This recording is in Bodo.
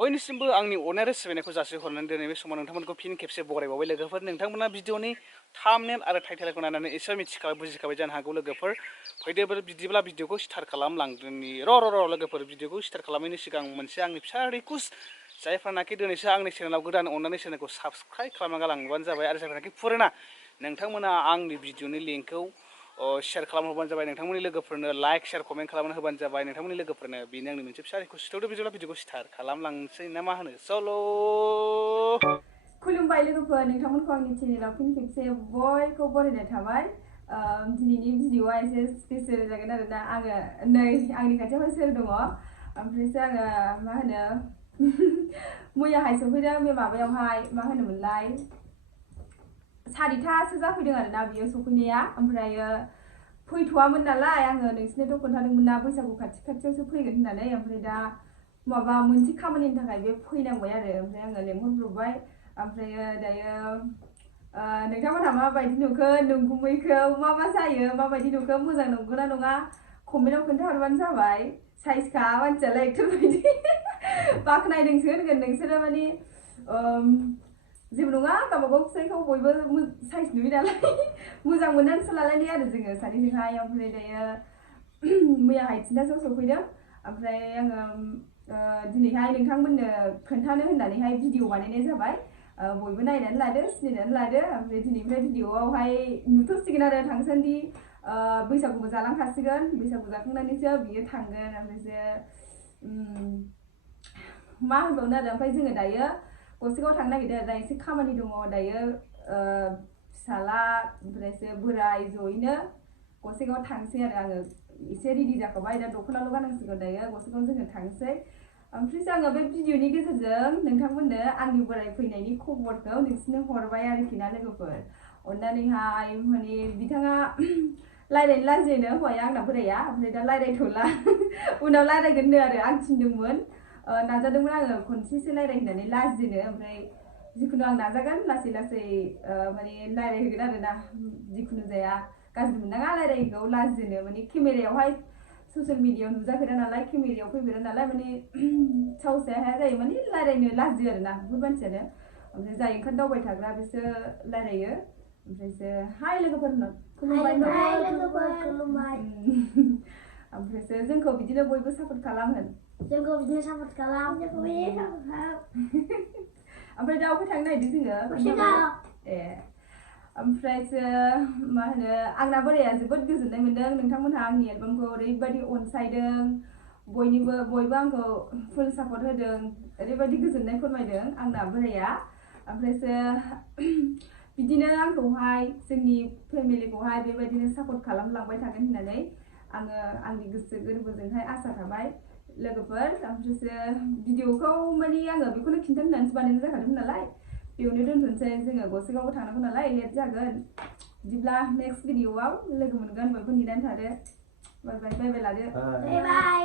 बयनिसिमबो आंनि अननाय आरो सिबिनायखौ जासिहरनानै दिनै बे समाव नोंथांमोनखौ फिन खेबसे बरायबावबाय लोगोफोर नोंथांमोना भिडिअनि थाम्बनेल आरो टाइटेलखौ नायनानै एसे मिथिखाबाय बुजिखाबाय जानो हागौ लोगोफोर फैदो बिदिब्ला भिडिअखौ स्टार्ट खालामलांदोनि र' लोगोफोर भिडिअखौ स्टार्ट खालामनायनि सिगां मोनसे आंनि फिसा रिकुवेस्ट जायफ्रानाखि दिनैसो आंनि चेनेलाव गोदान अननानै चेनेलखौ साबस्क्राइब खालामना गालांबानो जाबाय आरो जायफ्रानाखि फुराना नोंथांमोना आंनि भिडिअनि लिंकखौ शेयार खालामहरबानो जाबाय नोंथांमोननि लोगोफोरनो लाइक शेयार कमेन्ट खालामना होबानो जाबाय नोंथांमोननि लोगोफोरनो बेनो आंनि मोनसे फिसा रिकुवेस्ट थेवबो बिदिब्ला भिडिअखौ स्टार्ट खालामलांसै ना मा होनो चलो खुलुमबाय लोगोफोर नोंथांमोनखौ आंनि चेनेलाव फिन खेबसे बयखौ बरायनाय थाबाय दिनैनि भिडिअआ एसे स्पेसियेल जागोन आरोना आङो नै आंनि खाथियावहाय सोर दङ ओमफ्रायसो आङो मा होनो मैयाहाय सफैदों बे माबायावहाय मा होनोमोनलाय 4:30सो जाफैदों आरोना बियो सफैनाया ओमफ्रायो फैथ'वामोन नालाय आङो नोंसिनोथ' खोन्थादोंमोन ना बैसागु खाथियावसो फैगोन होननानै ओमफ्राय दा माबा मोनसे खामानिनि थाखाय बे फैनांबाय आरो ओमफ्राय आङो लेंहरब्रबबाय ओमफ्रायो दायो नोंथांमोनहा माबायदि नुखो नंगुमैखौ मा जायो माबायदि नुखो मोजां नंगौना नङा कमेन्टआव खोन्थाहरबानो जाबाय साइजखा मानसियालाय एक्टर बायदि बाख्नायदोंसो होनगोन नोंसोरो माने जेबो नङा गावबागाव फिसाइखौ बयबो साइज नुयो नालाय मोजां मोननानैसो लालायनाय आरो जोङो सानैजोंहाय ओमफ्राय दायो मैयाहाय 3:00 सफैदों ओमफ्राय आङो दिनैहाय नोंथांमोननो खोन्थानो होननानैहाय भिडिअ बानायनाय जाबाय बयबो नायनानै लादो सिनायनानै लादो ओमफ्राय दिनैनिफ्राय भिडिअआवहाय नुथ'सिगोन आरो थांसान्दि बैसागुबो जालांखासिगोन बैसागु जाखांनानैसो बियो थांगोन ओमफ्रायसो मा होनबावनो आरो ओमफ्राय जोङो दायो गसाइगाव थांनो नागिरदों आरो एसे खामानि दङ दायो फिसाला ओमफ्रायसो बोराय जयैनो गसाइगाव थांसै आरो आङो एसे रेडि जाखाबाय दा दख'नाल' गानांसिगौ दायो गसाइगाव जोङो थांसै ओमफ्रायसो आङो बे भिडिअनि गेजेरजों नोंथांमोननो आंनि बोराय फैनायनि खबरखौ नोंसिनो हरबाय आरोखि ना लोगोफोर अननानैहाय माने बिथाङा रायज्लायनो लाजिनो हौवाया आंना बोराया ओमफ्राय दा रायज्लायथ'ला उनाव रायज्लायगोन आरो आं थिनदोंमोन नाजादोंमोन आङो खनसेसो रायज्लायनानै लाजिनो ओमफ्राय जिखुनु आं नाजागोन लासै माने रायज्लायहोगोन आरोना जिखुनु जाया गाज्रि मोननाङा रायज्लायगौ लाजिनो माने केमेरायावहाय ससियेल मिडियायाव नुजाफेरा नालाय केमेरायाव फैफेरा नालाय माने साहस हाया जायो माने रायज्लायनो लाजियो आरोना बुहुत मानसियानो ओमफ्राय जाय ओंखार दावबाय थाग्रा बिसोर रायज्लायो ओमफ्रायसो हाय लोगोफोर खुलुमबाय ओमफ्रायसो जोंखौ बिदिनो बयबो सापर्ट खालामगोन जोंखौ बिदिनो सापर्ट खालाम ओमफ्राय दा अबे थांनो नागिरदों जोङो ओमफ्रायसो मा होनो आंना बोराया जोबोद गोजोननाय मोन्दों नोंथांमोनहा आंनि एलबामखौ ओरैबायदि अनसायदों बयबो आंखौ फुल सापर्ट होदों ओरैबायदि गोजोननाय फोरमायदों आंना बोराया ओमफ्रायसो बिदिनो आंखौहाय जोंनि फेमिलिखौहाय बेबायदिनो सापर्ट खालामलांबाय थागोन होननानै आङो आंनि गोसो गोरबोजोंहाय आसा थाबाय लोगोफोर ओमफ्रायसो भिडिअखौ माने आङो बेखौनो खिन्थानो होननानैसो बानायनाय जाखादोंमोन नालाय बेयावनो दोनथ'नोसै जोङो गसाइगावबो थांनांगौ नालाय लेट जागोन बिदिब्ला नेक्स्ट भिडिअआव लोगो मोनगोन बयबो नेनानै थादो बाय लादो बाय